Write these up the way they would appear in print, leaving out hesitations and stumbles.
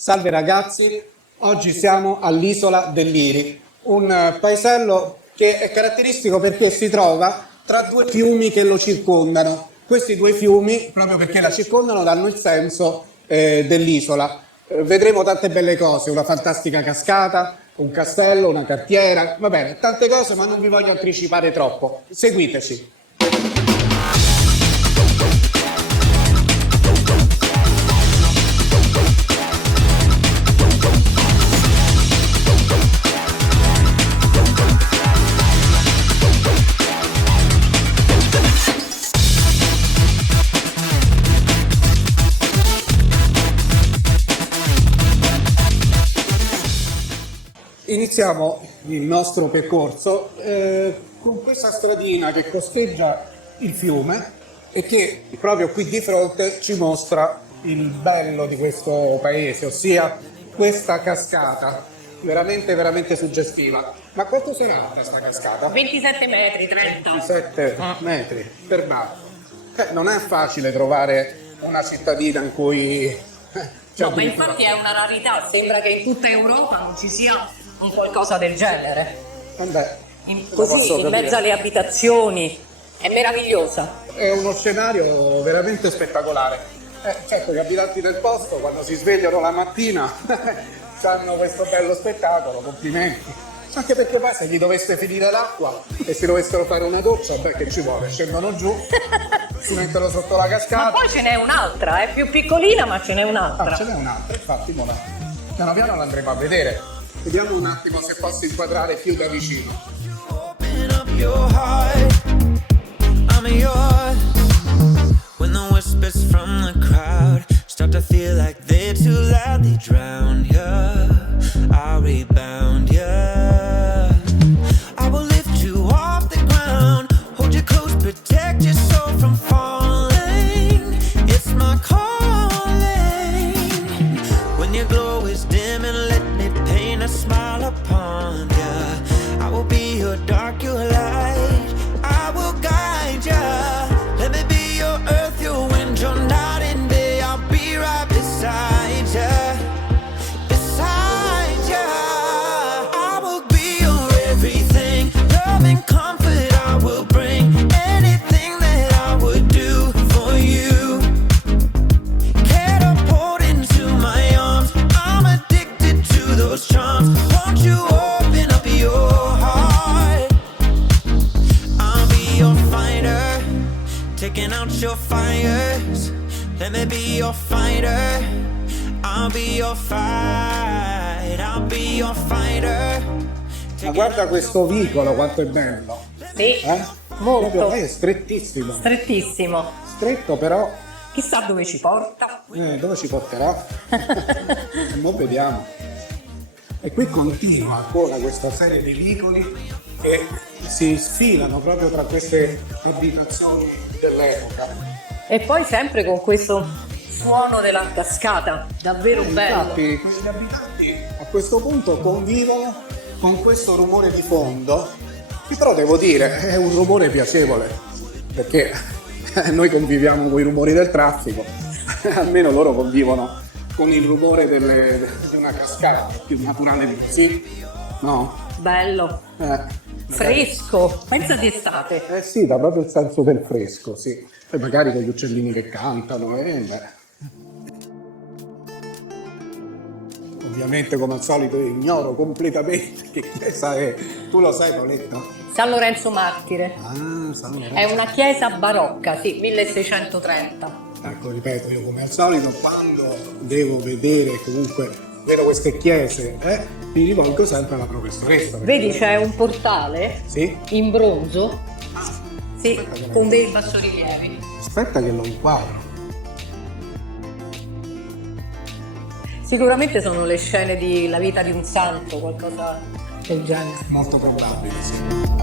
Salve ragazzi, oggi siamo all'isola dell'Iri, un paesello che è caratteristico perché si trova tra due fiumi che lo circondano. Questi due fiumi, proprio perché la circondano, danno il senso dell'isola. Vedremo tante belle cose, una fantastica cascata, un castello, una cartiera, va bene, tante cose, ma non vi voglio anticipare troppo. Seguiteci. Iniziamo il nostro percorso con questa stradina che costeggia il fiume e che proprio qui di fronte ci mostra il bello di questo paese, ossia questa cascata veramente suggestiva. Ma quanto sarà alta questa cascata? 27 metri, 30. 27 metri per mano. Non è facile trovare una cittadina in cui... No, ma infatti è una rarità, sembra che in tutta Europa non ci sia un qualcosa del genere. Così, in mezzo alle abitazioni, è meravigliosa. È uno scenario veramente spettacolare. Certo, gli abitanti del posto quando si svegliano la mattina hanno questo bello spettacolo, complimenti. Anche perché poi se gli dovesse finire l'acqua e si dovessero fare una doccia, beh, che ci vuole? Scendono giù, si mettono sotto la cascata. Ma poi ce n'è un'altra, è più piccolina ma ce n'è un'altra. Ce n'è un'altra, infatti, piano piano l'andremo a vedere. Vediamo un attimo se posso inquadrare più da vicino. Open up your heart, I'm yours. When the whispers from the crowd start to feel like they're too loud, they drown you. I'll rebound you. I will lift you off the ground, hold you close, protect your soul from falling. It's my calling. When your glow is dim and let me paint a smile upon you. I will be your dark, your light. I will guide you. Let me be your earth, your wind, your night and day. I'll be right beside you. Beside you. I will be your everything. Love and comfort I will bring. Anything that I would do for you. Catapult into my arms. I'm addicted to those charms. Won't you open up your heart? I'll be your fighter, taking out your fires. Let me be your fighter. I'll be your fight. I'll be your fighter. Ma guarda questo vicolo quanto è bello. Sì, molto. Proprio, è strettissimo. Strettissimo. Stretto però. Chissà dove ci porta. Dove ci porterà? Mo vediamo. E qui continua ancora questa serie di vicoli che si sfilano proprio tra queste abitazioni dell'epoca. E poi sempre con questo suono della cascata, davvero bello. Infatti questi abitanti a questo punto convivono con questo rumore di fondo, che però devo dire è un rumore piacevole, perché noi conviviamo con i rumori del traffico, almeno loro convivono con il rumore di una cascata più naturale così, no? Bello. Fresco, pensa di estate. Sì, dà proprio il senso del fresco, sì. E magari con gli uccellini che cantano, Ovviamente, come al solito, io ignoro completamente che chiesa è. Tu lo sai, Paoletta? San Lorenzo Martire. Ah, San Lorenzo. È una chiesa barocca, sì, 1630. Ecco, ripeto, io come al solito, quando devo vedere comunque vedo queste chiese, mi rivolgo sempre alla professoressa. Vedi, c'è un portale in bronzo, con dei bassorilievi. Aspetta che lo inquadro. Sicuramente sono le scene della vita di un santo, qualcosa del genere. Molto probabile, sì.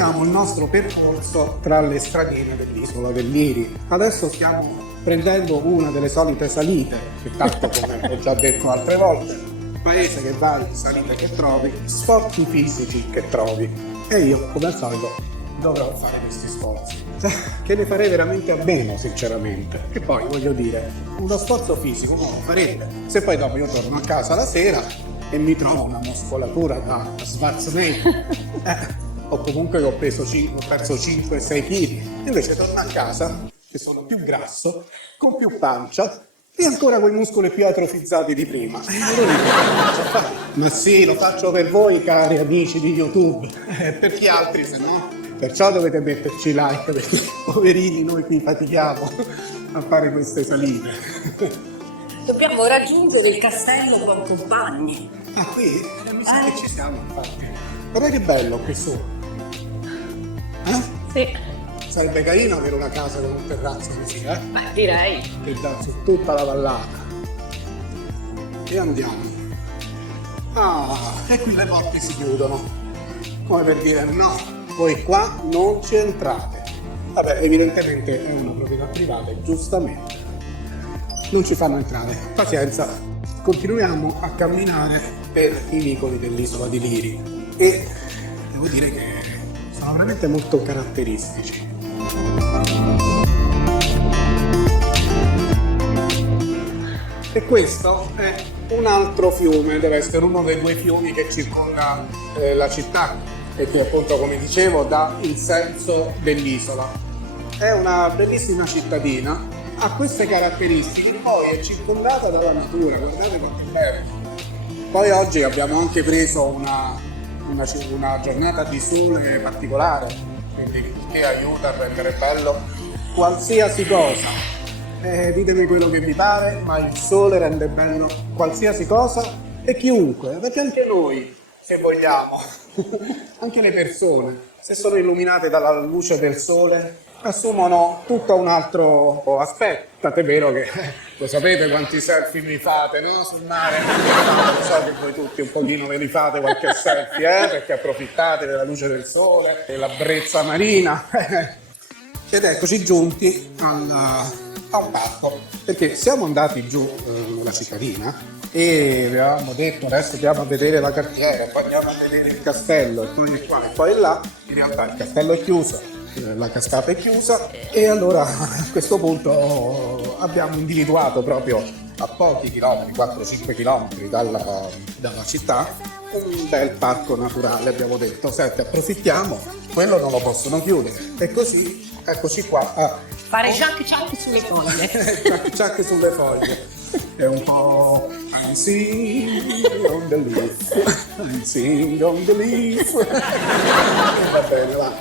continuiamo il nostro percorso tra le stradine dell'isola del Liri. Adesso stiamo prendendo una delle solite salite, che tanto come ho già detto altre volte, paese che vai, salite che trovi, sforzi fisici che trovi. E io, come al solito, dovrò fare questi sforzi. Che ne farei veramente a meno, sinceramente. E poi, voglio dire, uno sforzo fisico uno lo farebbe. Se poi dopo io torno a casa la sera e mi trovo una muscolatura da Schwarzenegger, o comunque ho perso 5-6 kg, invece torno a casa che sono più grasso, con più pancia e ancora quei muscoli più atrofizzati di prima. Ma sì, lo faccio per voi, cari amici di YouTube, per chi altri se no. Perciò dovete metterci like, perché poverini noi qui fatichiamo a fare queste salite. Dobbiamo raggiungere il castello Boncompagni. Ah, qui? Mi sa che ci siamo, infatti. Guarda che bello qui su. Sì. Sarebbe carino avere una casa con un terrazzo così, Beh, direi. Che dà su tutta la vallata. E andiamo. Ah, e qui le porte si chiudono. Come per dire no, voi qua non ci entrate. Vabbè, evidentemente è una proprietà privata e giustamente non ci fanno entrare. Pazienza, continuiamo a camminare per i vicoli dell'isola di Liri e devo dire che sono veramente molto caratteristici. E questo è un altro fiume, deve essere uno dei 2 fiumi che circonda la città e che appunto, come dicevo, dà il senso dell'isola. È una bellissima cittadina, ha queste caratteristiche, poi è circondata dalla natura, guardate quanto è bello. Poi oggi abbiamo anche preso una giornata di sole particolare, quindi che aiuta a rendere bello qualsiasi cosa. Ditemi quello che vi pare, ma il sole rende bello qualsiasi cosa e chiunque, perché anche noi, se vogliamo, anche le persone, se sono illuminate dalla luce del sole, assumono tutto un altro aspetto. Tant'è vero che lo sapete quanti selfie mi fate, no? Sul mare. Lo so che voi tutti un pochino ve li fate qualche selfie, perché approfittate della luce del sole, della brezza marina. Ed eccoci giunti a un parco, perché siamo andati giù nella cittadina e avevamo detto adesso andiamo a vedere la cartiera, poi andiamo a vedere il castello, e poi qua e poi là. In realtà il castello è chiuso, la cascata è chiusa e allora a questo punto abbiamo individuato proprio a pochi chilometri, 4-5 chilometri dalla città, un bel parco naturale. Abbiamo detto, senti, approfittiamo, quello non lo possono chiudere, e così eccoci qua a fare ciak ciak sulle foglie. Ciak ciak sulle foglie. È un po' I'm sing on the leaf, I'm sing on the leaf. E va bene, va.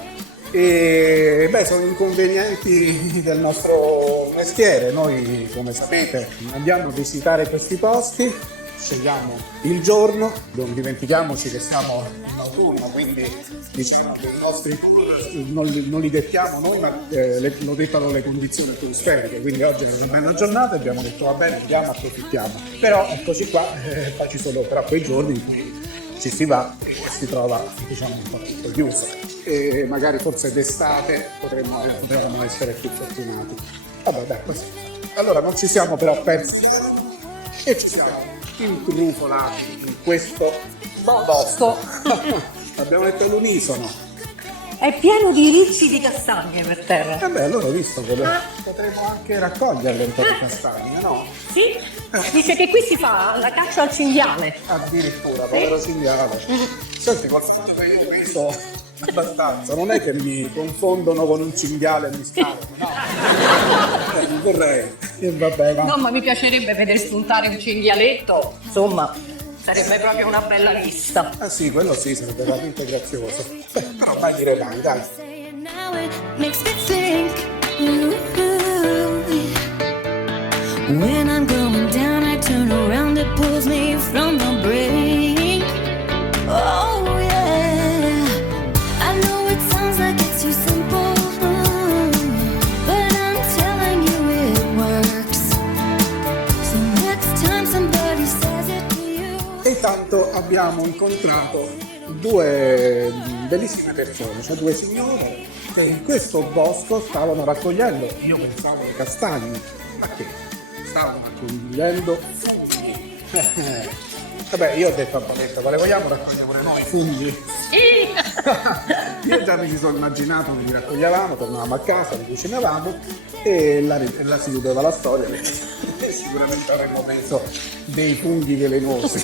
E beh, sono inconvenienti del nostro mestiere. Noi, come sapete, andiamo a visitare questi posti, scegliamo il giorno, non dimentichiamoci che siamo in autunno, quindi diciamo che i nostri tour non li dettiamo noi, ma lo dettano le condizioni atmosferiche. Quindi oggi è una bella giornata e abbiamo detto va bene, andiamo, approfittiamo. Però eccoci qua, poi ci sono però quei giorni in cui ci si va e si trova, diciamo, un po' tutto chiuso, e magari forse d'estate potremmo essere più fortunati. Vabbè, dai, così. Allora non ci siamo però persi e ci siamo intrufolati in questo posto. Abbiamo detto all'unisono. È pieno di ricci di castagne per terra. Beh, allora ho visto che potremmo anche raccoglierle un po' di castagne, no? Sì, dice che qui si fa la caccia al cinghiale. Addirittura, povero cinghiale. Senti, col fatto che io penso abbastanza, non è che mi confondono con un cinghiale e mi scappano, no? Non vorrei. E vabbè, va. No, ma mi piacerebbe vedere spuntare un cinghialetto. Insomma, sarebbe proprio una bella lista. Ah sì, quello sì, sarebbe veramente grazioso. Però vai dire dai, dai. When I'm going down, I turn around, it pulls me from the brink. Oh yeah, I know it sounds like it's too simple, but I'm telling you it works. So next time somebody says it to you. E intanto abbiamo incontrato due bellissime persone, cioè due signore che in questo bosco stavano raccogliendo, io pensavo i castagni, ma che stavano raccogliendo funghi. Vabbè, io ho detto a Paletta, quale vogliamo raccogliere pure noi funghi? Io già mi ci sono immaginato che li raccoglievamo, tornavamo a casa, li cucinavamo e la si chiudeva la storia perché sicuramente avremmo preso dei funghi velenosi.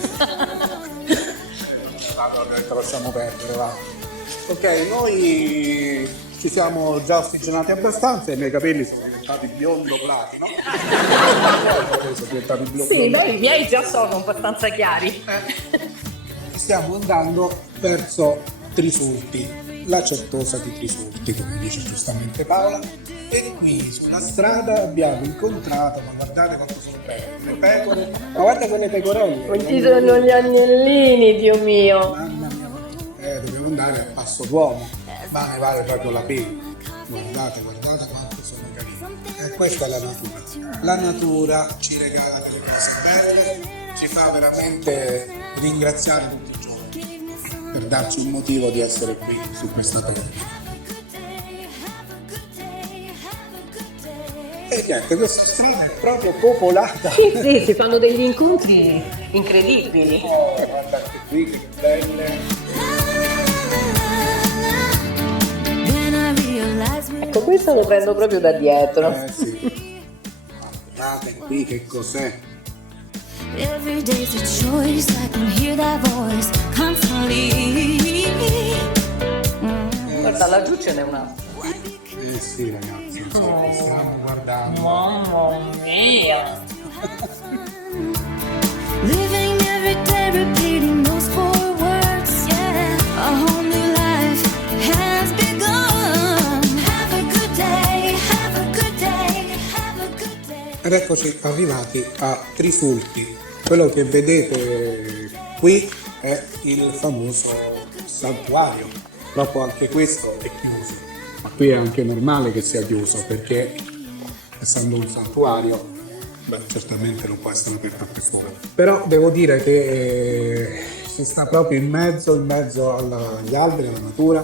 Allora, lasciamo perdere, va. Ok, noi ci siamo già ossigenati abbastanza e i miei capelli sono diventati biondo platino. Sono diventati biondo Sì, i miei già sono abbastanza chiari. Stiamo andando verso Trisulti, la certosa di Trisulti, come dice giustamente Paola. E qui sulla strada abbiamo incontrato, ma guardate quanto sono belle, le pecore, ma guarda quelle pecorelle. Non ci sono gli agnellini, Dio mio. Mamma mia, dobbiamo andare a passo d'uomo, ma ne vale proprio la pena. Guardate quanto sono carini. E questa è la natura. La natura ci regala delle cose belle, ci fa veramente ringraziare tutti i giorni per darci un motivo di essere qui su questa terra. E niente, questa strada è proprio popolata. Sì, si fanno degli incontri incredibili. Oh, guardate qui che belle. Ecco, questo lo prendo proprio da dietro. Sì. Guardate qui che cos'è. Every day's a choice, I can hear that voice constantly. Guarda, laggiù ce n'è un'altra. Sì ragazzi, stiamo guardando. Mamma mia. Living every day, repeating those 4 words, yeah. A whole new life has begun. Have a good day, have a good day, have a good day. Ed eccoci arrivati a Trisulti. Quello che vedete qui è il famoso santuario. Purtroppo anche questo è chiuso, ma qui è anche normale che sia chiuso perché essendo un santuario, certamente non può essere aperto a quest'ora. Però devo dire che si sta proprio in mezzo agli alberi, alla natura.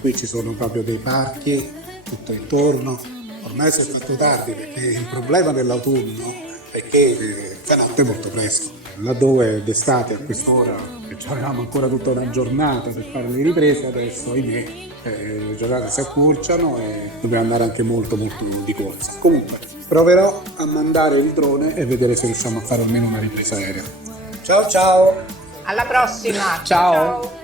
Qui ci sono proprio dei parchi tutto intorno. Ormai si è fatto tardi perché il problema dell'autunno è che fa notte molto presto. Laddove d'estate a quest'ora avevamo ancora tutta una giornata per fare le riprese, adesso ahimè le giornate si accorciano e dobbiamo andare anche molto di corsa. Comunque proverò a mandare il drone e vedere se riusciamo a fare almeno una ripresa aerea. Ciao ciao! Alla prossima. Ciao.